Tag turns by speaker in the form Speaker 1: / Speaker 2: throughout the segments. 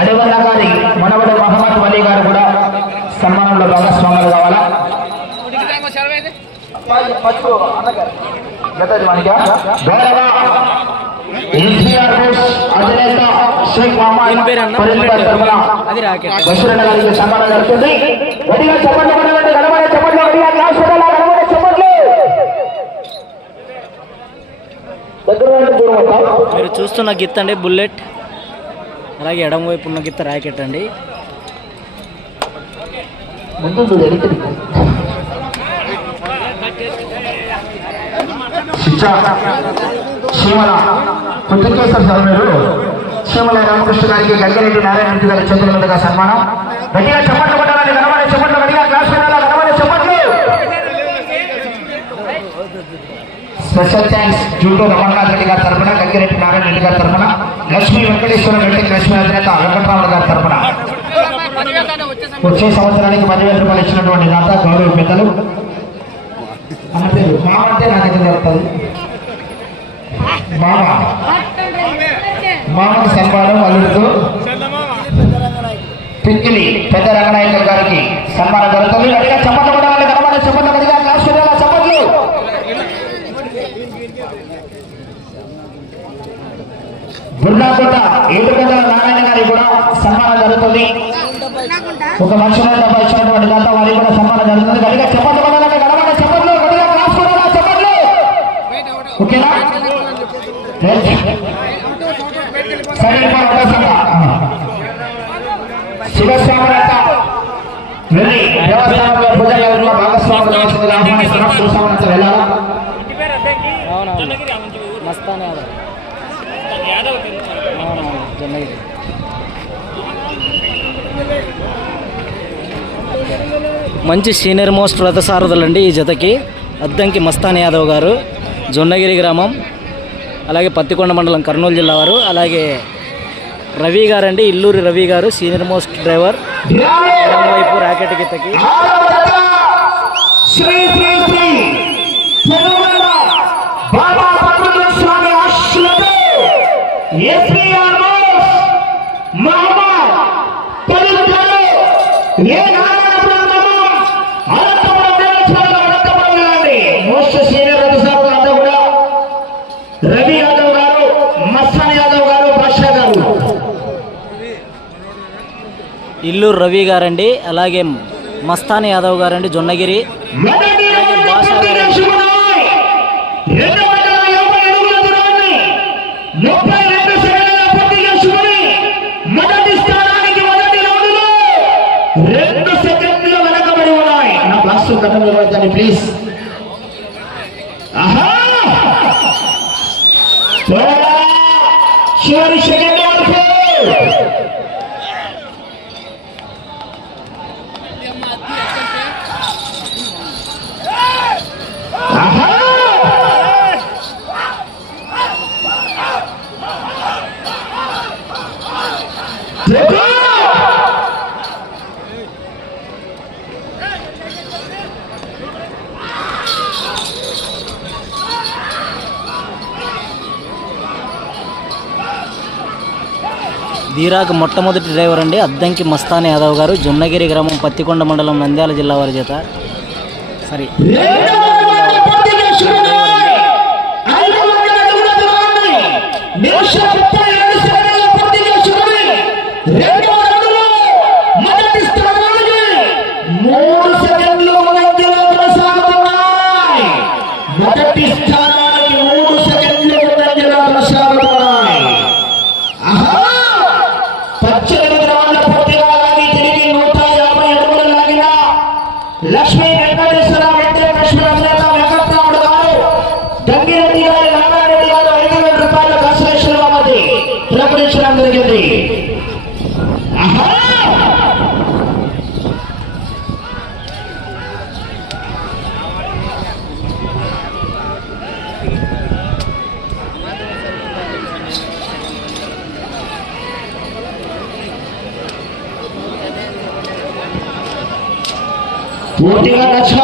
Speaker 1: అడవల్ల గారి మనవడు మహమ్మద్ వలీ గారు కూడా సన్మానంలో భాగస్వాములు కావాలా? సన్మానం జరుగుతుంది.
Speaker 2: మీరు చూస్తున్న గిత్త అండి బుల్లెట్. అలాగే ఎడమ వైపు ఉన్న గిత్త రాకెట్ అండి.
Speaker 1: ముందు నువ్వు రామకృష్ణ గారికి గంగిరెడ్డి నారాయణ రెడ్డి గారి చేతుల మీదుగా సన్మానం. గట్టిగా చెప్పట్లు కొట్టాలని కనబడే చెప్పట్లు గట్టిగా స్పెషల్ థ్యాంక్స్. జూటూ రమణనాథ్ రెడ్డి గారి తరఫున గంగిరెడ్డి నారాయణ రెడ్డి గారి తరఫున లక్ష్మీ వెంకటేశ్వర రెడ్డి లక్ష్మీ అధినేత వెంకటరామణ గారి తరఫున వచ్చే సంవత్సరానికి పదివేల రూపాయలు ఇచ్చినటువంటి దాత గౌరవ పెద్దలు. అన్న మామ అంటే మామ. మామకు సన్మానం అల్లుడితో పిక్కిలి పెద్ద రంగనాయక గారికి సన్మానం జరుగుతుంది. అడిగా చెప్పండి కూడా వాళ్ళు కనబడే చెప్పండి అడిగా క్లాస్ చెప్పట్లు? బుర్నాకోట ఏడుగంటల నారాయణ గారి కూడా సన్మానం జరుగుతుంది. ఒక లక్షల డెబ్బై ఇచ్చినటువంటి దాంతో వారికి కూడా సన్మానం జరుగుతుంది. కనుక చెప్పండి కొట్టాలంటే గడవండి చెప్పండి గడిగా క్లాస్ చెప్పండి ఓకేనా? సరే శివస్వాములంట వెళ్ళి దేవస్థానంలో పూజలు భాగస్వాములు ఆహ్వానిస్తున్నాం. వెళ్ళాలా?
Speaker 2: మంచి సీనియర్ మోస్ట్ రథసారథులండి ఈ జతకి. అద్దంకి మస్తాన్ యాదవ్ గారు జొన్నగిరి గ్రామం అలాగే పత్తికొండ మండలం కర్నూలు జిల్లా వారు అలాగే రవి గారు అండి Illuri Ravi garu senior most driver వైపు రాకెట్ గిత్తకి.
Speaker 1: శ్రీ శ్రీ శ్రీ బాబా పద్మనాభ స్వామి ఆశీస్సులతో ఎస్పీఆర్ మహమ్మద్ తెలుగులో ఏ నారాయణ ప్రాంతము అనంతపురం దేవస్థానం అనంతపురం వెళ్ళండి మోస్ట్ సీనియర్ అధికారులు అంతా కూడా రవి యాదవ్ గారు మస్తాన్ యాదవ్ గారు బాషా గారు.
Speaker 2: ఇల్లు రవి గారండి అలాగే మస్తాన్ యాదవ్ గారండి జొన్నగిరి
Speaker 1: మొదటి
Speaker 2: అలాగే
Speaker 1: రౌండ్
Speaker 2: భాష
Speaker 1: పూర్తి
Speaker 2: గారు.
Speaker 1: చేసుకున్నాయి. రెండు వందల యాభై అడుగుల దూరాన్ని ముప్పై రెండు సెకండ్ల పూర్తి చేసుకుని మొదటి స్థానానికి మొదటి రౌండ్లో రెండు సెకండ్లు వెనకబడి ఉన్నాయి. నా క్లాస్ కథ నిర్వహించండి ప్లీజ్ ఆహా! చివరి సెకండ్.
Speaker 2: ధీరాకు మొట్టమొదటి డ్రైవర్ అండి అద్దంకి మస్తాన్ యాదవ్ గారు. జొన్నగిరి గ్రామం పత్తికొండ మండలం నంద్యాల జిల్లా వారి చేత. సరే.
Speaker 1: మొదటి 我滴个亲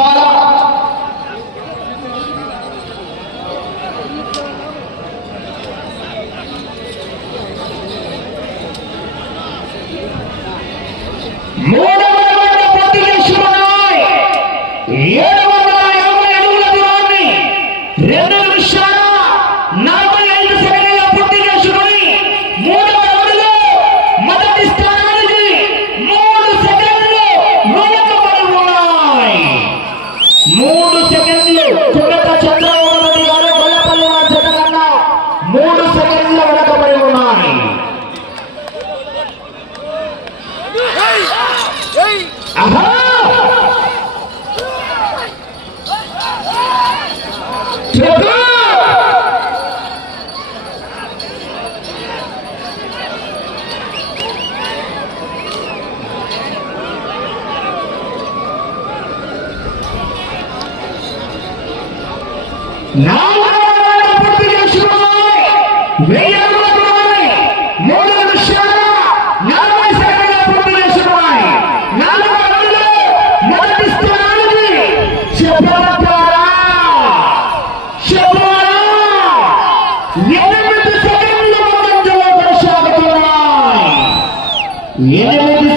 Speaker 1: ఎనిమిది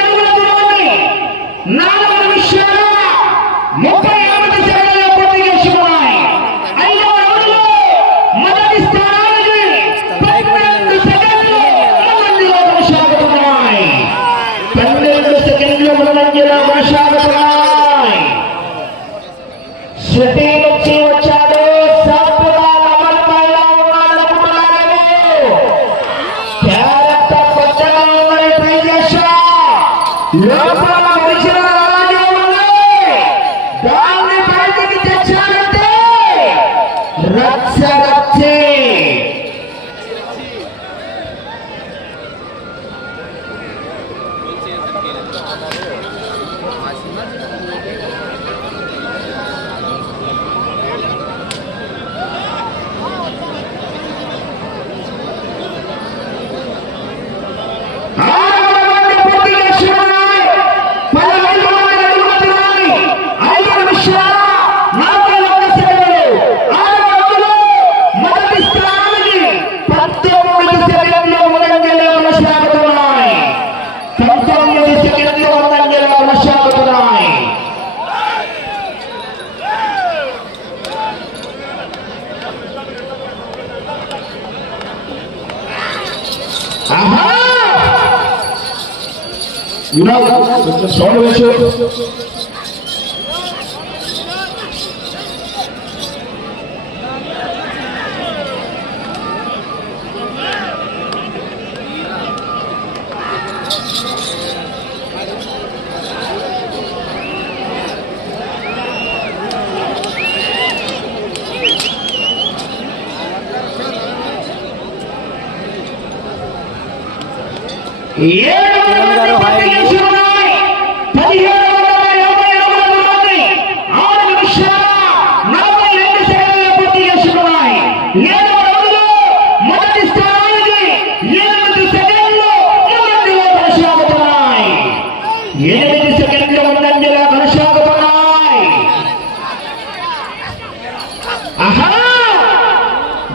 Speaker 1: అడుగుల దూరాన్ని నాలుగు నిమిషాల ముప్పై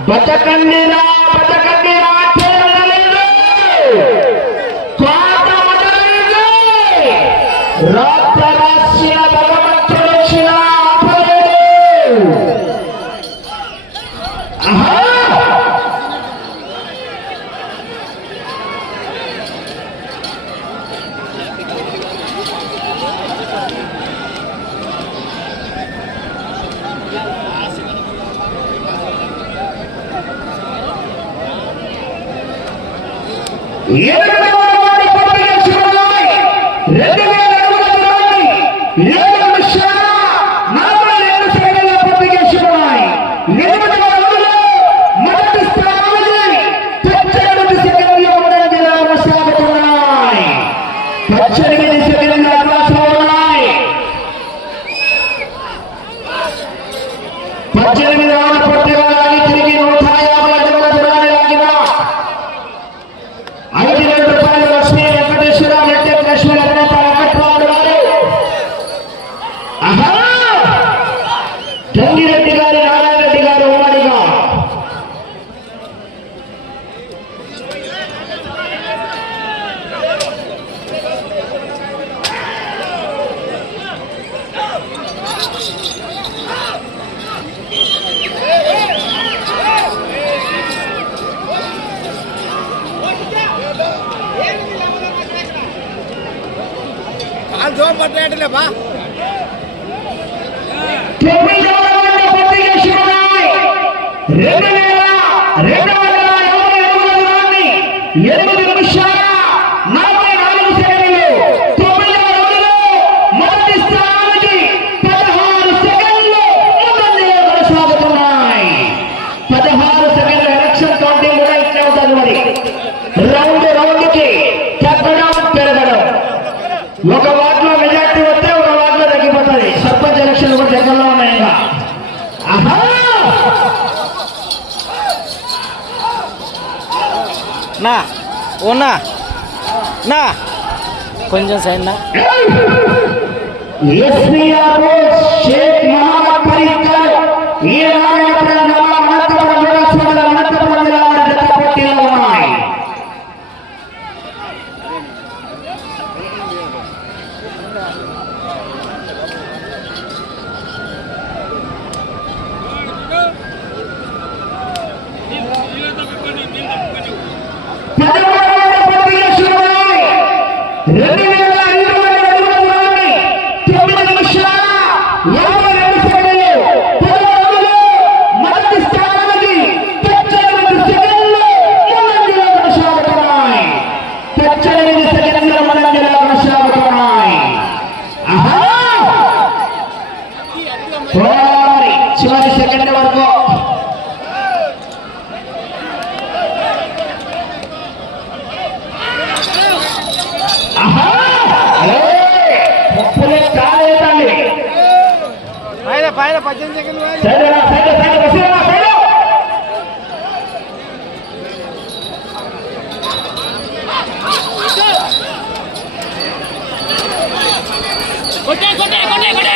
Speaker 1: బతకండిరా ರಕ್ಷಣೆಗೆ ஜோர் பட்டாட்டிலப்பா రెండు వేల
Speaker 3: రెండు వందల ఎనభై మూడు ఎనిమిది నిమిషాలు ఉన్నా
Speaker 2: నా. కొంచెం సైన్ నా.
Speaker 1: పైన పద్దెనిమిది సెకండ్లు కొట్టే కొట్టే కొట్టే కొట్టే.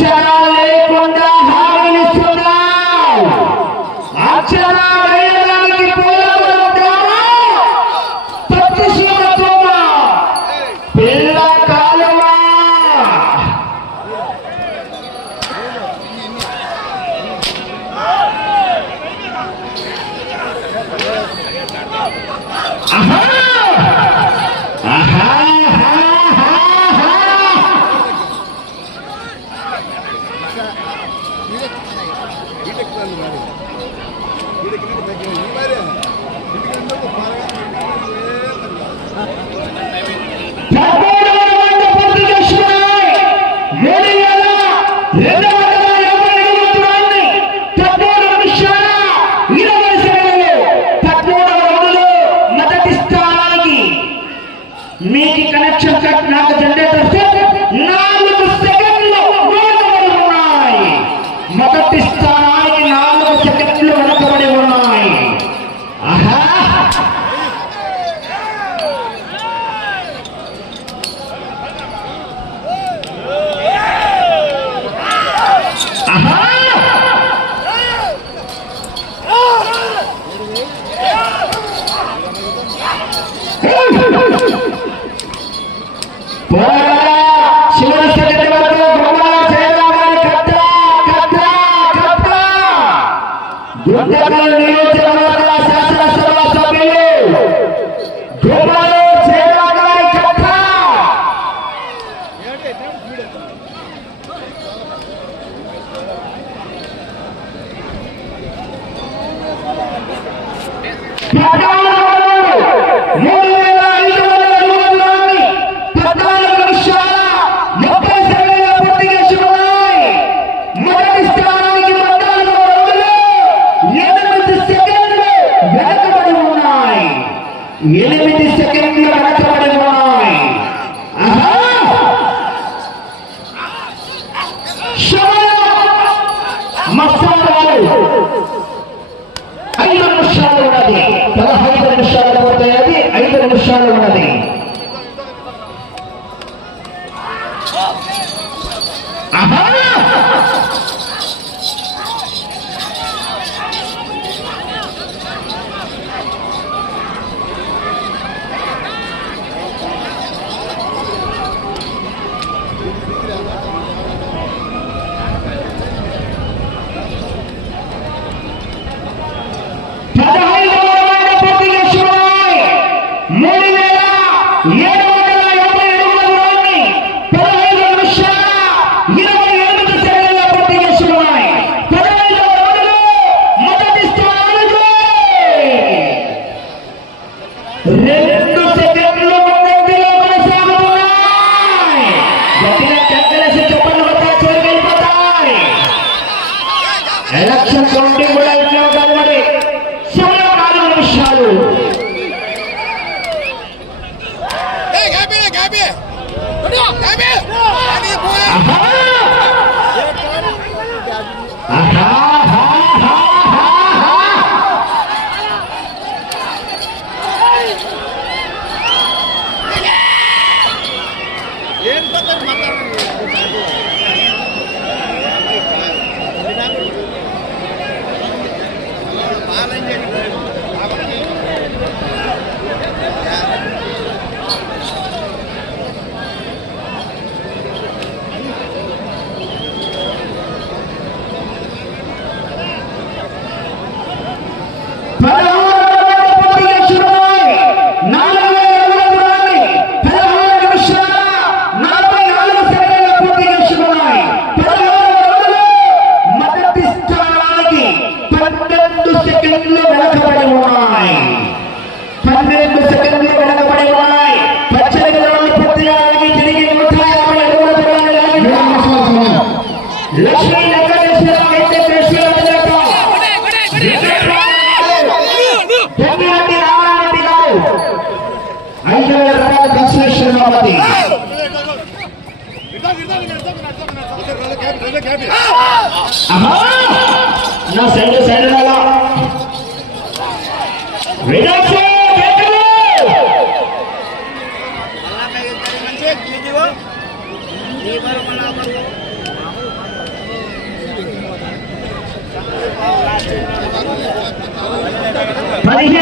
Speaker 1: যারা Yeah! দুর্গাপুর নিয়োজিত జిల్లా కన్స్టిట్యూషన్ కాబట్టి నా సైడ్ సైడ్ పదిహేను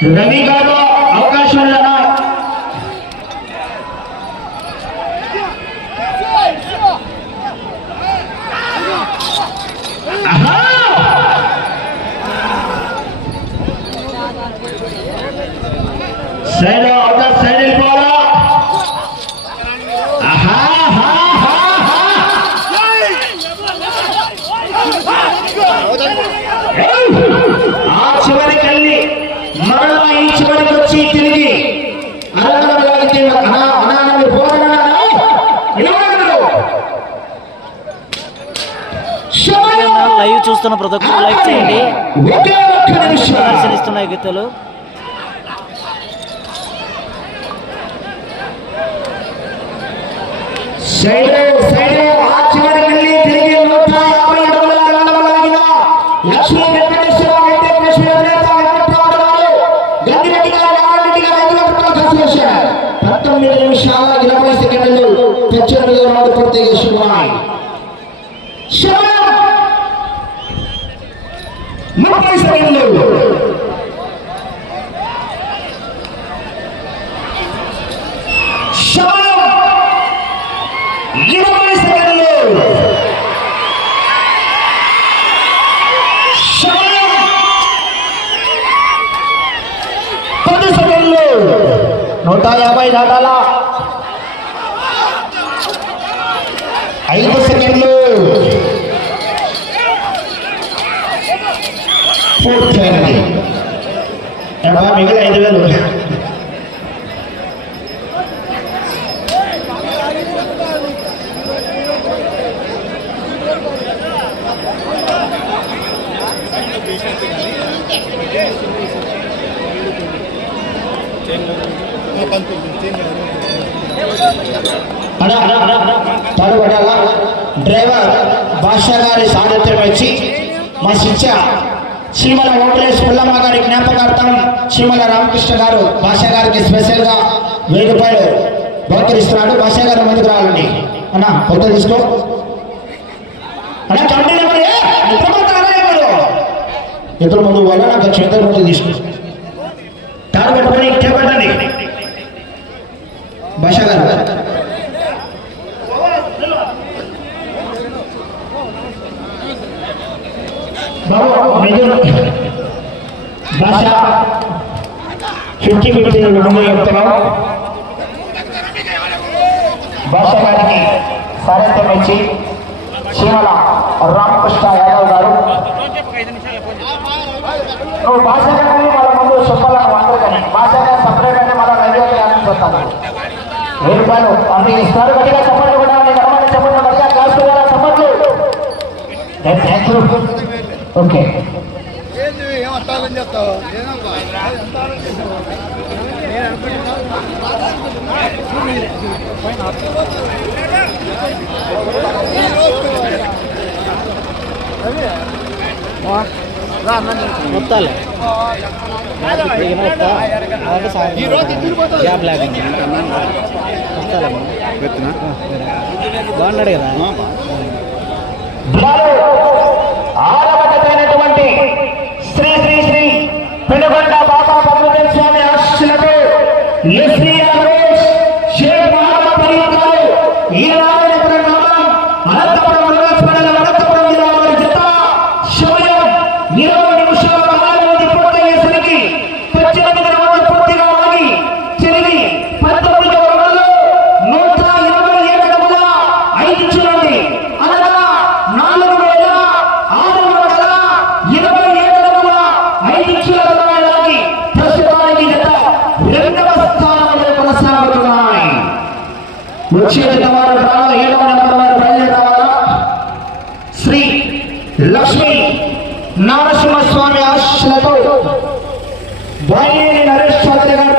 Speaker 2: David చూస్తున్న ప్రతి ఒక్కరు లైక్ చేయండి దర్శనిస్తున్నాయి గీతలు
Speaker 1: Shadow, shadow. నూట యాభై దాటాలా. ఐదు సెకండ్లు. పూర్తయినది ఎడమ మిగిలిన ఐదు వేలు. Thank you. అడా డ్రైవర్ బాషా గారి సారథ్యం వచ్చి మా శిక్ష శ్రీమల వెంకటేష్ పుల్లమ్మ గారి జ్ఞాపకార్థం శ్రీమల రామకృష్ణ గారు భాషా గారికి స్పెషల్గా వెయ్యి రూపాయలు బహుకరిస్తున్నాడు. భాషా గారు ముందుకు రావాలండి. అన్న ఫోటో తీసుకో. అన్నా కంపెనీ మరి ఇద్దరు ముందు వల్ల నాకు ఇద్దరు ముందు తీసుకో. తాడు కట్టుకొని చేపట్టండి భాషా గారు బాబు నిజం భాష ఫిఫ్టీ ఫిఫ్టీ ముందు చెప్తున్నాం భాష గారికి సారథ్యం ఇచ్చి చీమల రామకృష్ణ యాదవ్ గారు నువ్వు భాష గారిని వాళ్ళ ముందు చెప్పాలను అందరూ కానీ భాష గారు సపరేట్ అంటే మన రైల్వే గారిని చూస్తాను వెయ్యి రూపాయలు అంటే ఇస్తారు గట్టిగా చెప్పండి కూడా. నీకు అలవాటు చెప్పండి గట్టిగా క్లాస్ కూడా చెప్పండి. థ్యాంక్ యూ ఓకే
Speaker 4: ఏంది
Speaker 2: మొత్తాలే. గ్యాప్ లేకుండా వస్తాలే బాగున్నాడు కదా?
Speaker 1: శ్రీ శ్రీ శ్రీ పెనుగొండ బాబా స్వామి ఆశీస్సులతో ఎస్పీ